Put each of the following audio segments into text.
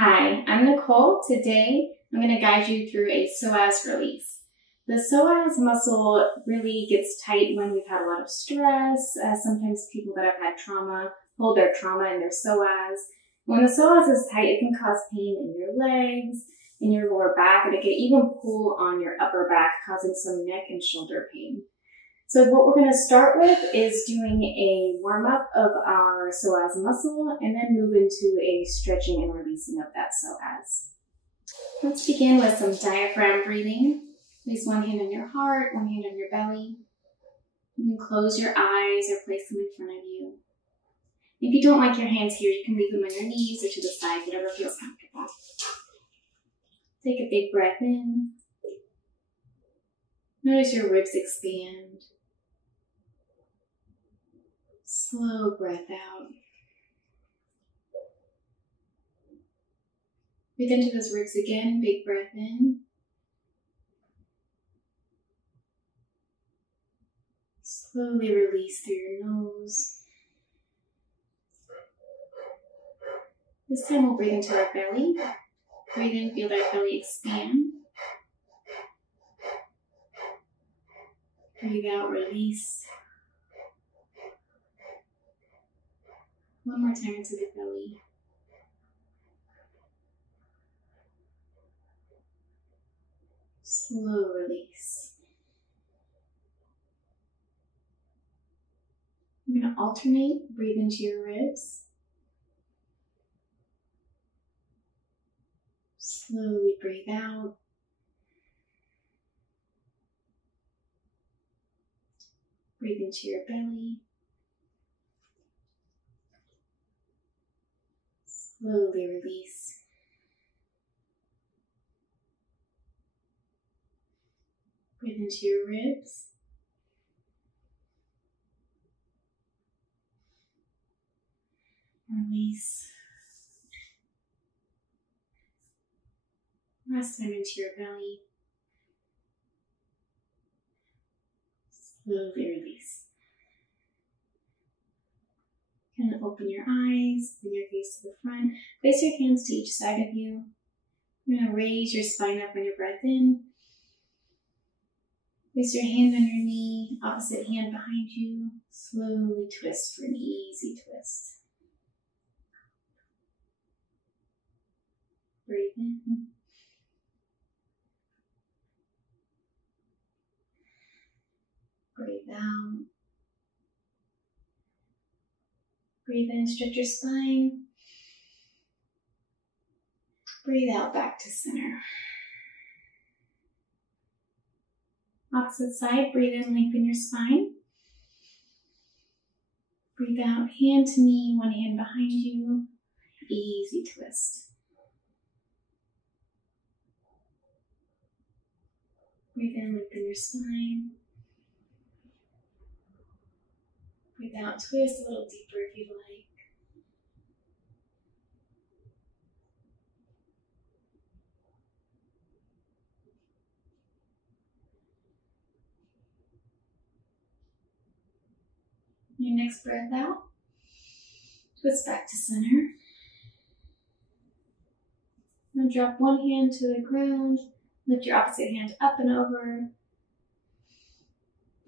Hi, I'm Nicole. Today I'm going to guide you through a psoas release. The psoas muscle really gets tight when we've had a lot of stress. Sometimes people that have had trauma hold their trauma in their psoas. When the psoas is tight, it can cause pain in your legs, in your lower back, and it can even pull on your upper back, causing some neck and shoulder pain. So what we're going to start with is doing a warm-up of our psoas muscle and then move into a stretching and releasing of that psoas. Let's begin with some diaphragm breathing. Place one hand on your heart, one hand on your belly. You can close your eyes or place them in front of you. If you don't like your hands here, you can leave them on your knees or to the side, whatever feels comfortable. Take a big breath in. Notice your ribs expand. Slow breath out. Breathe into those ribs again, big breath in. Slowly release through your nose. This time we'll breathe into our belly. Breathe in, feel our belly expand. Breathe out, release. One more time into the belly. Slow release. You're going to alternate, breathe into your ribs. Slowly breathe out. Breathe into your belly. Slowly release. Breathe into your ribs. Release. Last time into your belly. Slowly release. Kind of open your eyes, bring your face to the front. Place your hands to each side of you. You're going to raise your spine up on your breath in. Place your hand on your knee, opposite hand behind you. Slowly twist for an easy twist. Breathe in. Breathe out. Breathe in, stretch your spine. Breathe out, back to center. Opposite side, breathe in, lengthen your spine. Breathe out, hand to knee, one hand behind you. Easy twist. Breathe in, lengthen your spine. Breathe out, twist a little deeper if you'd like. Your next breath out, twist back to center. Now drop one hand to the ground, lift your opposite hand up and over.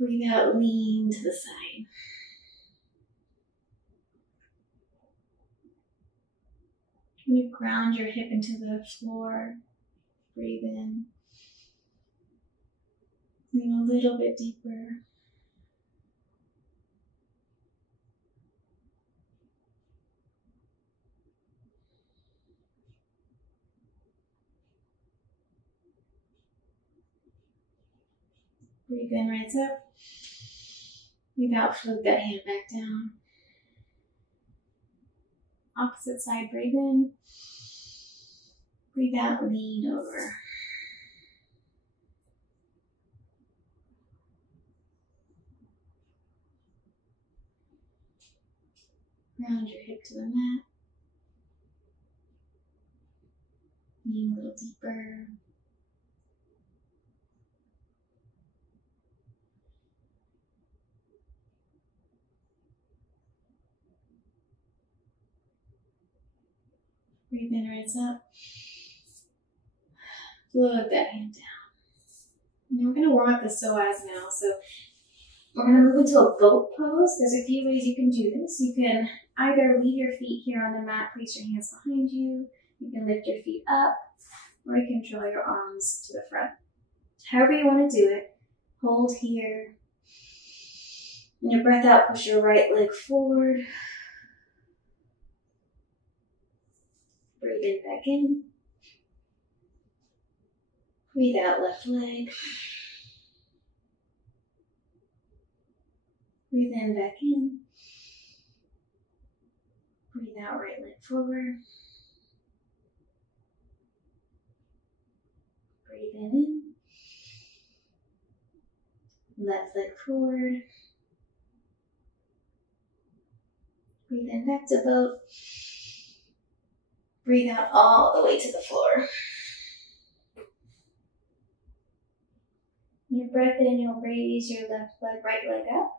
Breathe out, lean to the side. You're going to ground your hip into the floor. Breathe in. Lean a little bit deeper. Breathe in, rise up. Breathe out, float that hand back down. Opposite side, breathe in. Breathe out, lean over. Ground your hip to the mat. Lean a little deeper. Breathe in, rise up. Float that hand down. And we're going to warm up the psoas now. So we're going to move into a boat pose. There's a few ways you can do this. You can either leave your feet here on the mat, place your hands behind you. You can lift your feet up, or you can draw your arms to the front. However you want to do it, hold here. And your breath out, push your right leg forward. Breathe in, back in. Breathe out, left leg. Breathe in, back in. Breathe out, right leg forward. Breathe in. Left leg forward. Breathe in, back to boat. Breathe out all the way to the floor. Your breath in, you'll raise your left leg, right leg up.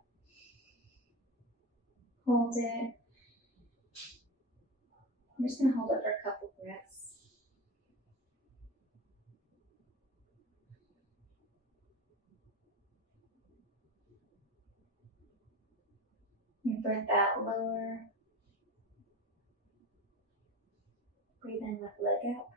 Hold it. I'm just going to hold it for a couple breaths. Your breath out, lower. Breathe in, left leg up.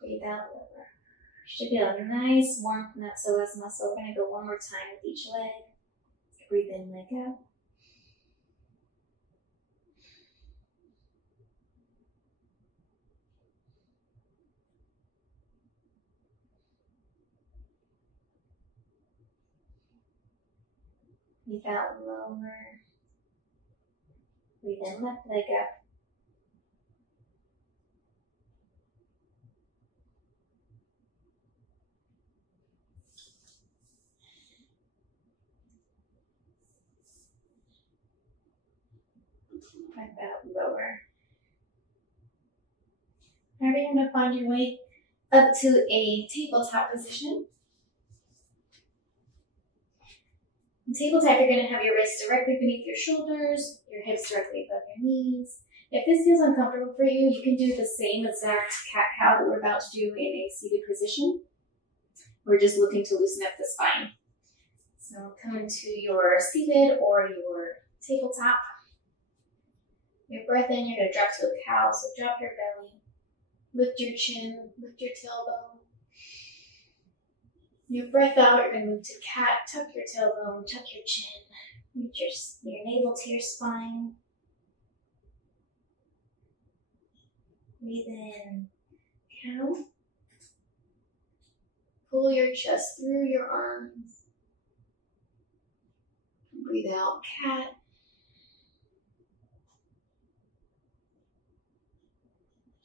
Breathe out, lower. Should feel a nice warmth in that psoas muscle. We're going to go one more time with each leg. Breathe in, leg out. Breathe out, lower. Breathe in, left leg up. Breath out, lower. Now you're going to find your way up to a tabletop position. In tabletop, you're going to have your wrists directly beneath your shoulders, your hips directly above your knees. If this feels uncomfortable for you, you can do the same exact cat-cow that we're about to do in a seated position. We're just looking to loosen up the spine. So come into your seated or your tabletop. Your breath in, you're going to drop to a cow, so drop your belly. Lift your chin, lift your tailbone. Your breath out, you're going to move to cat, tuck your tailbone, tuck your chin, reach your navel to your spine. Breathe in, cow. Pull your chest through your arms. Breathe out, cat.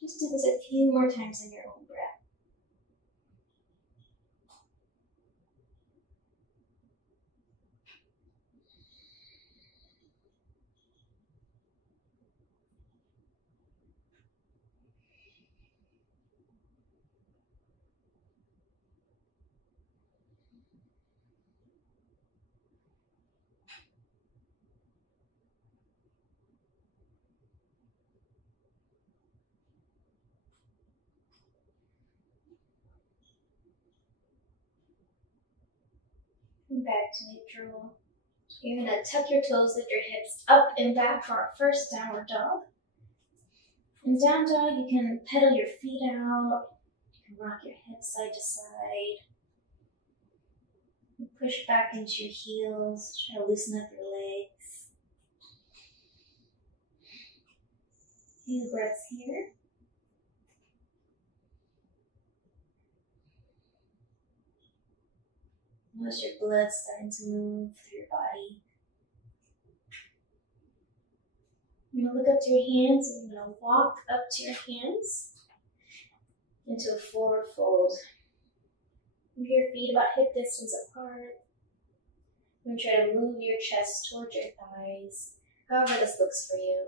Just do this a few more times in your own breath. Back to neutral. You're going to tuck your toes, lift your hips up and back for our first downward dog. In down dog, you can pedal your feet out. You can rock your hips side to side. And push back into your heels. Try to loosen up your legs. Few breaths here. Notice your blood starting to move through your body. You're going to look up to your hands and you're going to walk up to your hands into a forward fold. Move your feet about hip distance apart. And try to move your chest towards your thighs, however this looks for you.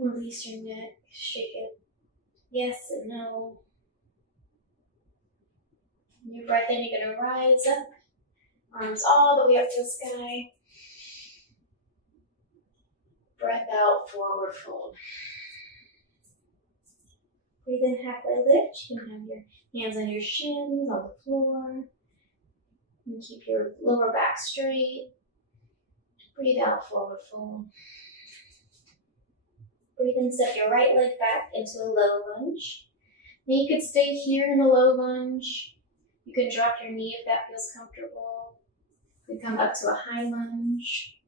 Release your neck, shake it. Yes and no. On your breath in, you're going to rise up. Arms all the way up to the sky. Breath out, forward fold. Breathe in, halfway lift. You can have your hands on your shins, on the floor. And keep your lower back straight. Breathe out, forward fold. Breathe in, step your right leg back into a low lunge. Now you could stay here in a low lunge. You can drop your knee if that feels comfortable. You can come up to a high lunge.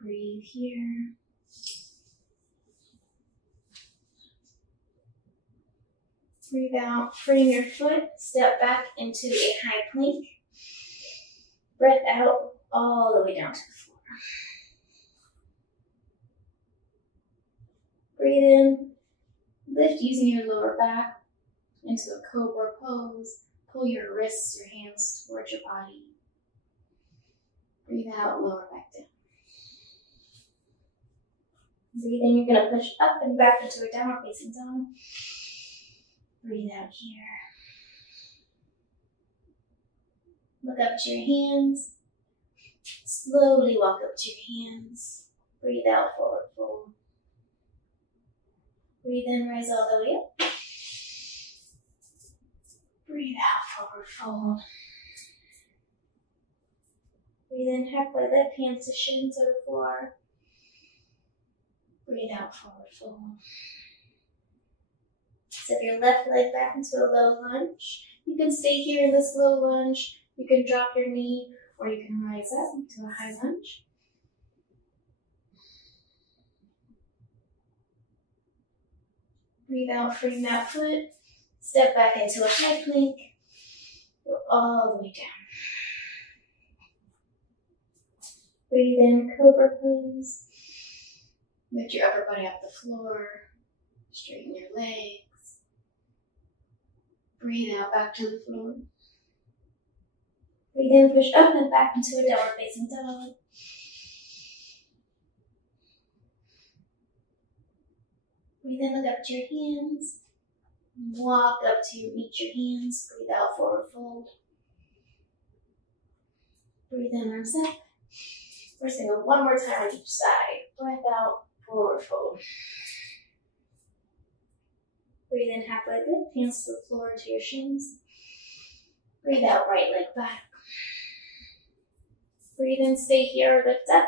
Breathe here. Breathe out, frame your foot, step back into a high plank. Breath out all the way down to the floor. Breathe in, lift using your lower back into a cobra pose. Pull your wrists, your hands towards your body. Breathe out, lower back down. Breathe in, you're going to push up and back into a downward facing dog. Breathe out here. Look up to your hands. Slowly walk up to your hands. Breathe out, forward fold. Breathe in, rise all the way up. Breathe out, forward fold. Breathe in, halfway lift, hands to shins or the floor. Breathe out, forward fold. Step your left leg back into a low lunge. You can stay here in this low lunge. You can drop your knee or you can rise up into a high lunge. Breathe out, frame that foot. Step back into a high plank. Go all the way down. Breathe in, cobra pose. Lift your upper body off the floor. Straighten your legs. Breathe out, back to the floor. Breathe in, push up and back into a downward facing dog. Breathe in, look up to your hands. Walk up to meet your hands. Breathe out, forward fold. Breathe in, arms up. We're just going to go one more time on each side. Breath out, forward fold. Breathe in, halfway lift, hands to the floor to your shins. Breathe out, right leg back. Breathe in, stay here, lift up.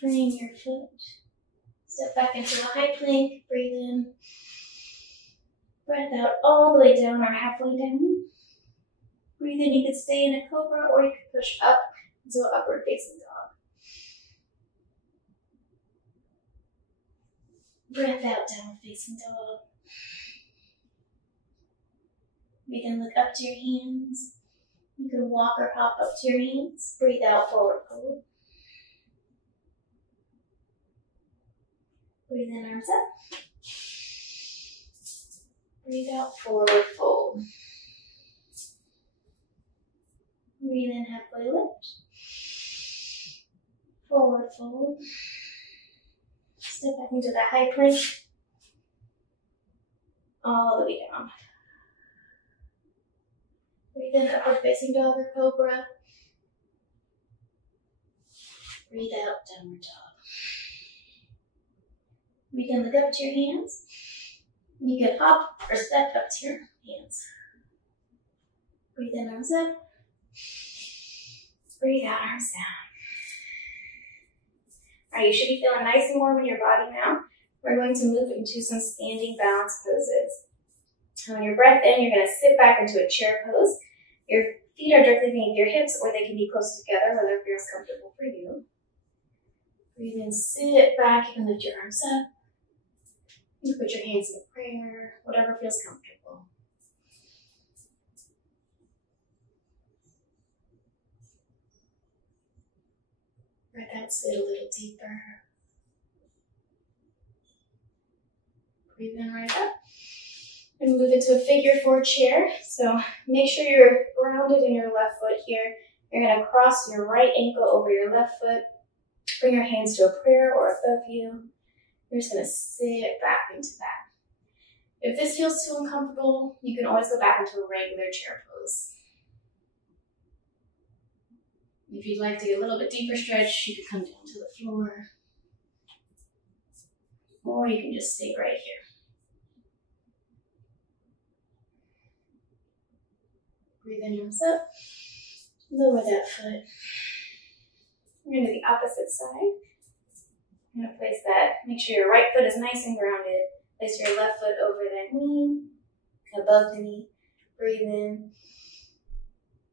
Frame your foot. Step back into a high plank. Breathe in. Breath out all the way down or halfway down. Breathe in, you could stay in a cobra or you could push up into an upward facing dog. Breath out, downward facing dog. You can look up to your hands. You can walk or hop up to your hands. Breathe out, forward fold. Breathe in, arms up. Breathe out, forward fold. Breathe in, halfway lift. Forward fold. Step back into that high plank. All the way down. Breathe in, upward facing dog or cobra. Breathe out, downward dog. You can look up to your hands. You can hop or step up to your hands. Breathe in, arms up. Breathe out, arms down. All right, you should be feeling nice and warm in your body now. We're going to move into some standing balance poses. On your breath in, you're going to sit back into a chair pose. Your feet are directly beneath your hips, or they can be close together, whether it feels comfortable for you. Breathe in, sit back. You can lift your arms up. You can put your hands in prayer, whatever feels comfortable. Breath out, sit a little deeper. Breathe in, right up. And move into a figure 4 chair. So make sure you're grounded in your left foot here. You're going to cross your right ankle over your left foot. Bring your hands to a prayer or above you. You're just going to sit back into that. If this feels too uncomfortable, you can always go back into a regular chair pose. If you'd like to get a little bit deeper stretch, you can come down to the floor. Or you can just stay right here. Breathe in, nose up. Lower that foot. We're going to do the opposite side. I'm going to place that. Make sure your right foot is nice and grounded. Place your left foot over that knee, above the knee. Breathe in.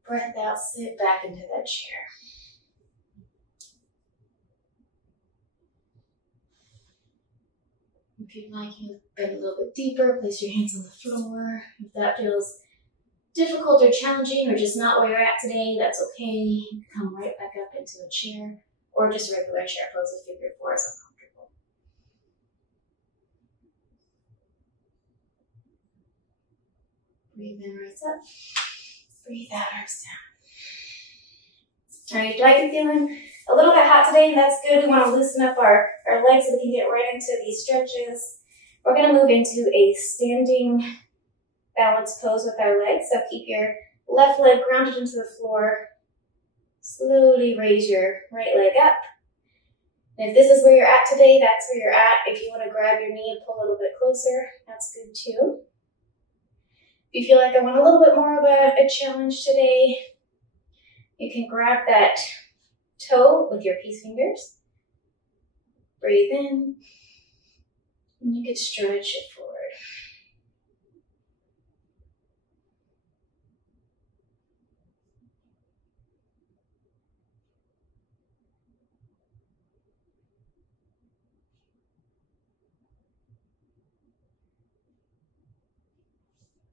Breath out. Sit back into that chair. If you'd like, you can bend a little bit deeper. Place your hands on the floor. If that feels difficult or challenging or just not where you're at today, that's okay. You can come right back up into a chair or just a regular chair pose if figure 4 is uncomfortable. Breathe in, rise up. Breathe out, arms down. All right, if you're feeling a little bit hot today, and that's good. We want to loosen up our legs so we can get right into these stretches. We're going to move into a standing balance pose with our legs. So keep your left leg grounded into the floor. Slowly raise your right leg up. And if this is where you're at today, that's where you're at. If you want to grab your knee and pull a little bit closer, that's good too. If you feel like I want a little bit more of a challenge today, you can grab that toe with your peace fingers. Breathe in, and you can stretch it forward.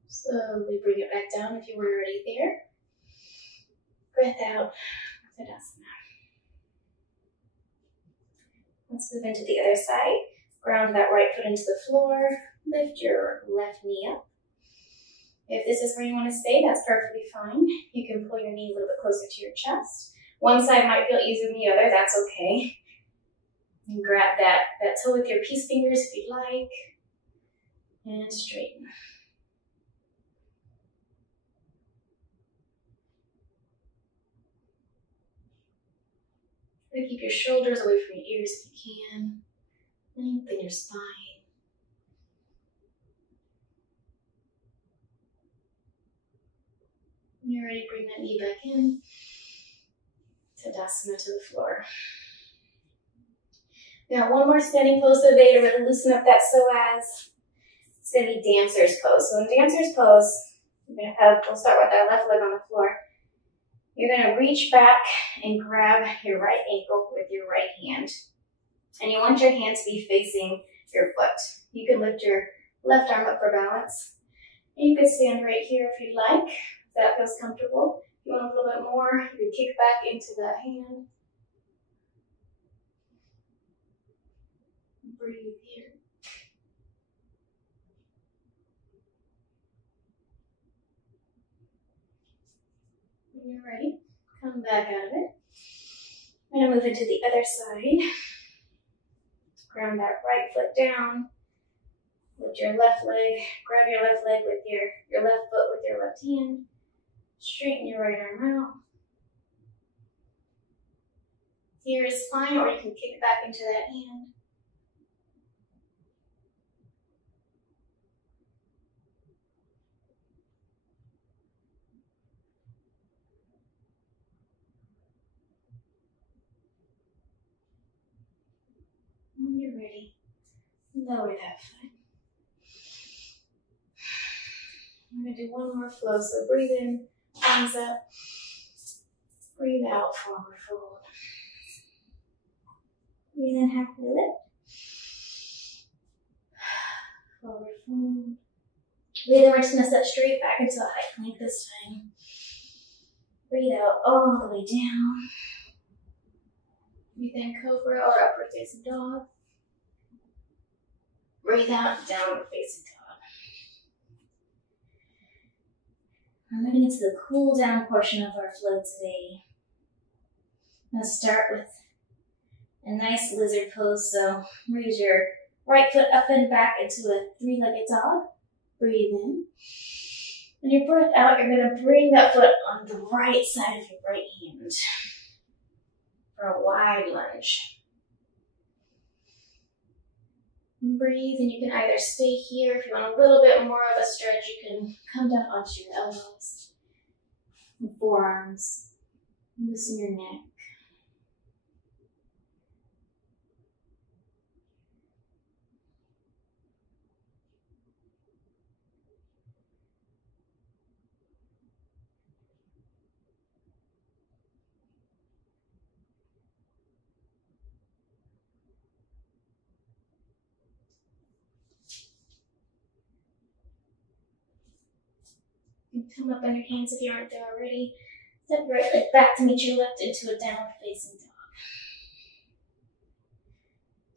Slowly bring it back down if you weren't already there. Breath out, Savasana. Let's move into the other side. Ground that right foot into the floor. Lift your left knee up. If this is where you want to stay, that's perfectly fine. You can pull your knee a little bit closer to your chest. One side might feel easier than the other, that's okay. And grab that toe with your peace fingers if you'd like. And straighten. Try to keep your shoulders away from your ears if you can. Lengthen your spine. When you're ready, bring that knee back in. Tadasana to the floor. Now, one more standing pose today to really loosen up that psoas. It's going to be dancer's pose. So in dancer's pose, we'll start with our left leg on the floor. You're going to reach back and grab your right ankle with your right hand. And you want your hand to be facing your foot. You can lift your left arm up for balance. And you can stand right here if you'd like, if that feels comfortable. If you want a little bit more, you can kick back into that hand. Breathe here. When you're ready, come back out of it. I'm going to move into the other side. Ground that right foot down. Lift your left leg. Grab your left leg with your left foot with your left hand. Straighten your right arm out. Here is fine, or you can kick back into that hand. When you're ready, lower that foot. I'm going to do one more flow. So breathe in, arms up. Breathe out, forward fold. Breathe in, halfway lift. Forward fold. Breathe in, we're just going to step straight back into a high plank this time. Breathe out all the way down. Breathe in, cobra or upward facing dog. Breathe out, downward facing dog. We're moving into the cool down portion of our flow today. I'm going to start with a nice lizard pose. So raise your right foot up and back into a three-legged dog. Breathe in. On your breath out, you're going to bring that foot on the right side of your right hand for a wide lunge. Breathe, and you can either stay here. If you want a little bit more of a stretch, you can come down onto your elbows and forearms. Loosen your neck. Come up on your hands if you aren't there already. Step your right leg back to meet your left into a downward facing dog.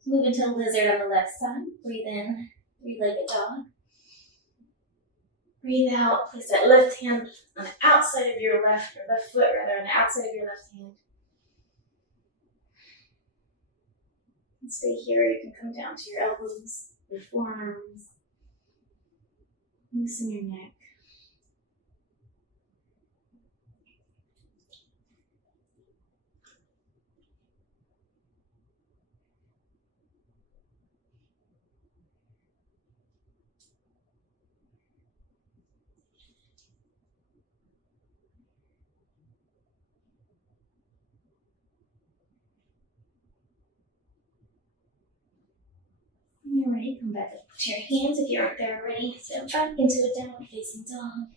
Move into a lizard on the left side. Breathe in, three-legged dog. Breathe out. Place that left hand on the outside of your left, or left foot rather, on the outside of your left hand. And stay here. You can come down to your elbows, your forearms. Loosen your neck. When you're ready, come back up to your hands if you aren't there already. Step back into a downward facing dog.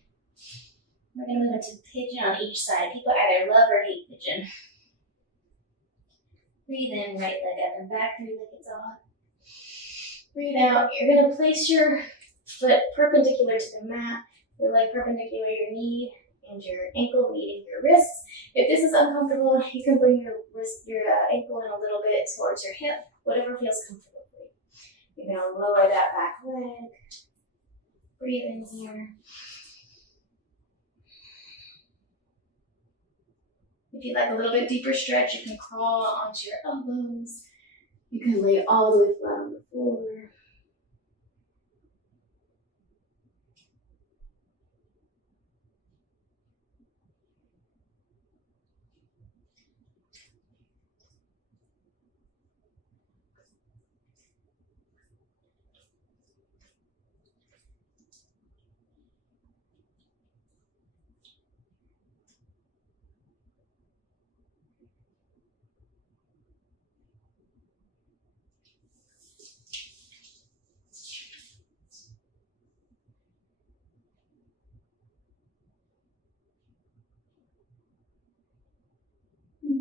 We're going to move into pigeon on each side. People either love or hate pigeon. Breathe in, right leg up and back, three-legged dog. Breathe out. You're going to place your foot perpendicular to the mat, your leg perpendicular to your knee, and your ankle meeting your wrists. If this is uncomfortable, you can bring your ankle in a little bit towards your hip, whatever feels comfortable for you. You're going to lower that back leg. Breathe in here. If you'd like a little bit deeper stretch, you can crawl onto your elbows. You can lay all the way flat on the floor.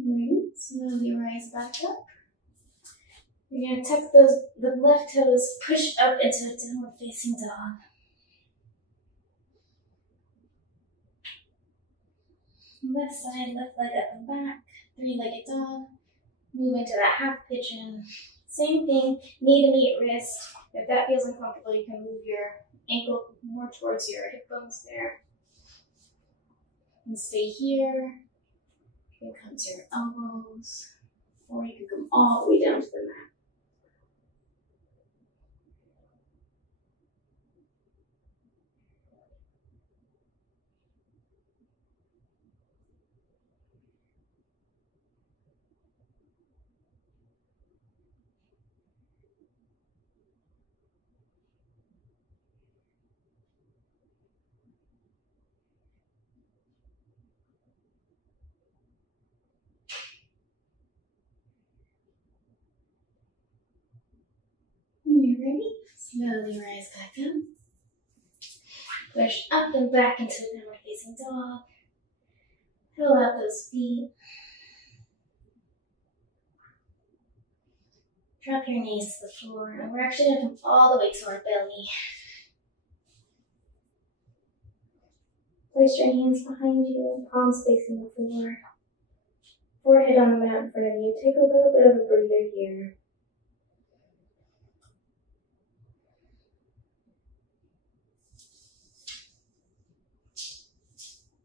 Ready? Slowly rise back up. You're going to tuck the left toes, push up into a downward facing dog. Left side, left leg up and back, three-legged dog. Move into that half pigeon. Same thing, knee to meet wrist. If that feels uncomfortable, you can move your ankle more towards your hip bones there. And stay here. You can come to your elbows, or you can come all the way down to the mat. When you're ready, slowly rise back up. Push up and back into a downward facing dog. Fill out those feet. Drop your knees to the floor, and we're actually going to come all the way to our belly. Place your hands behind you, palms facing the floor. Forehead on the mat in front of you. Take a little bit of a breather here.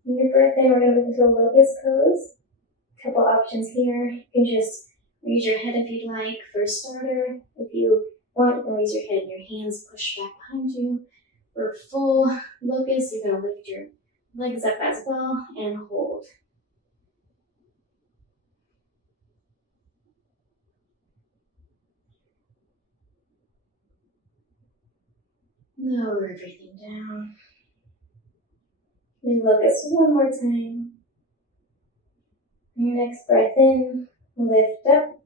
On your breath in, we're going to move into a locust pose. A couple options here. You can just raise your head if you'd like for a starter. If you want, you can raise your head and your hands push back behind you. For full locust, you're going to lift your legs up as well and hold. Lower everything down. We locust one more time. Your next breath in, lift up.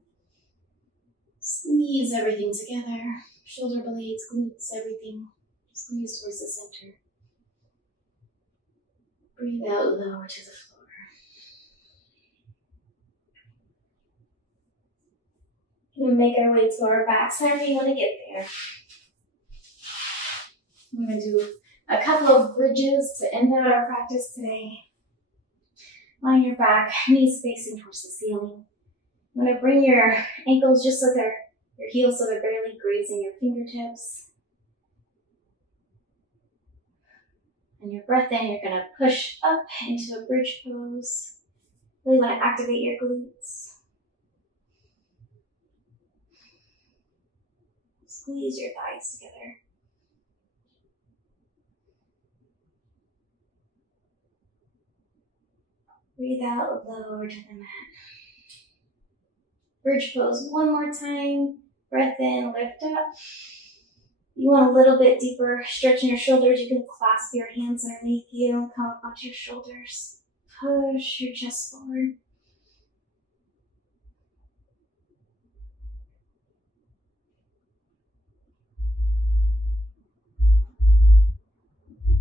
Squeeze everything together. Shoulder blades, glutes, everything. Squeeze towards the center. Breathe out, lower to the floor. We'll make our way to our backs, however you want to get there. I'm going to do a couple of bridges to end out our practice today. On your back, knees facing towards the ceiling. I'm going to bring your ankles just so they're, your heels so they're barely grazing your fingertips. And your breath in, you're going to push up into a bridge pose. Really want to activate your glutes. Squeeze your thighs together. Breathe out, lower to the mat. Bridge pose one more time. Breath in, lift up. You want a little bit deeper stretch in your shoulders. You can clasp your hands underneath you, come up onto your shoulders. Push your chest forward.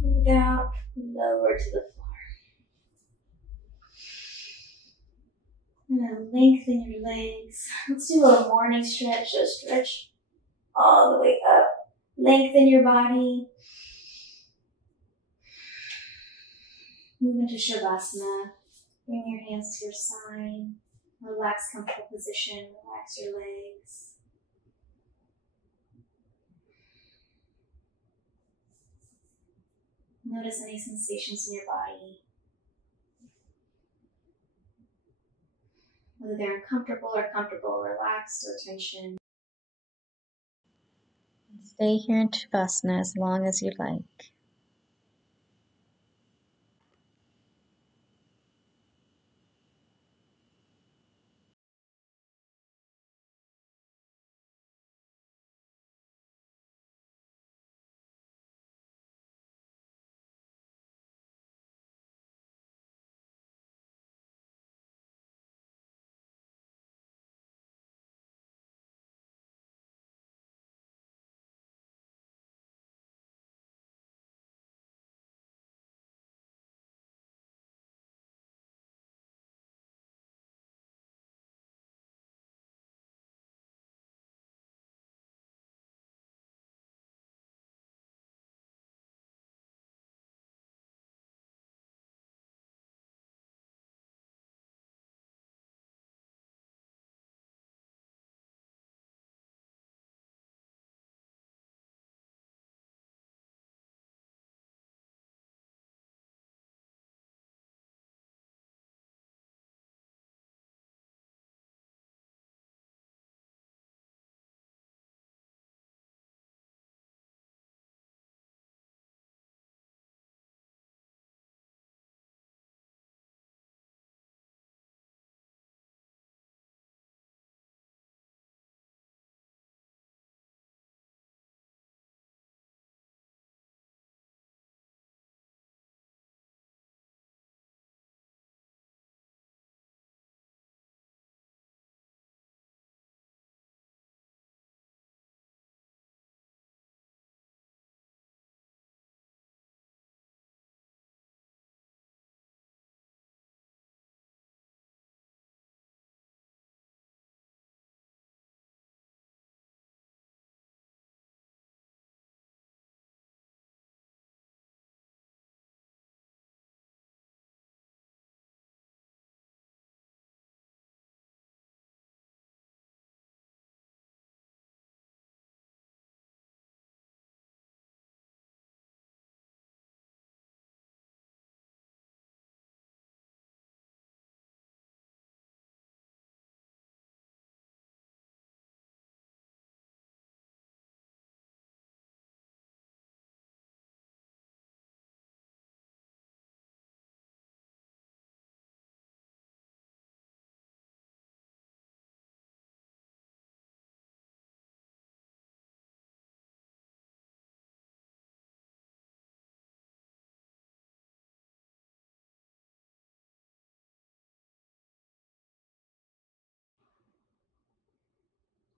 Breathe out, lower to the floor. And then lengthen your legs. Let's do a little morning stretch. So stretch all the way up. Lengthen your body. Move into Savasana. Bring your hands to your side. Relax, comfortable position. Relax your legs. Notice any sensations in your body. Whether they're uncomfortable or comfortable, relaxed or tension. Stay here in Savasana as long as you like.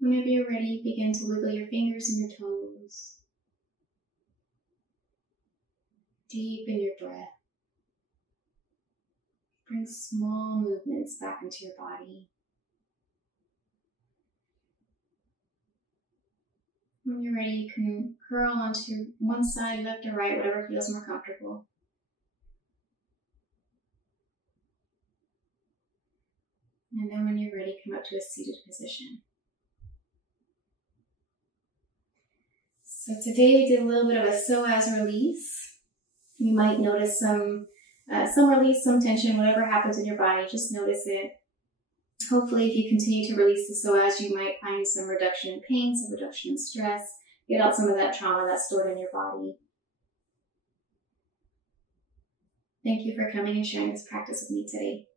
Whenever you're ready, begin to wiggle your fingers and your toes. Deepen your breath. Bring small movements back into your body. When you're ready, you can curl onto one side, left or right, whatever feels more comfortable. And then when you're ready, come up to a seated position. So today we did a little bit of a psoas release. You might notice some release, some tension, whatever happens in your body, just notice it. Hopefully, if you continue to release the psoas, you might find some reduction in pain, some reduction in stress, get out some of that trauma that's stored in your body. Thank you for coming and sharing this practice with me today.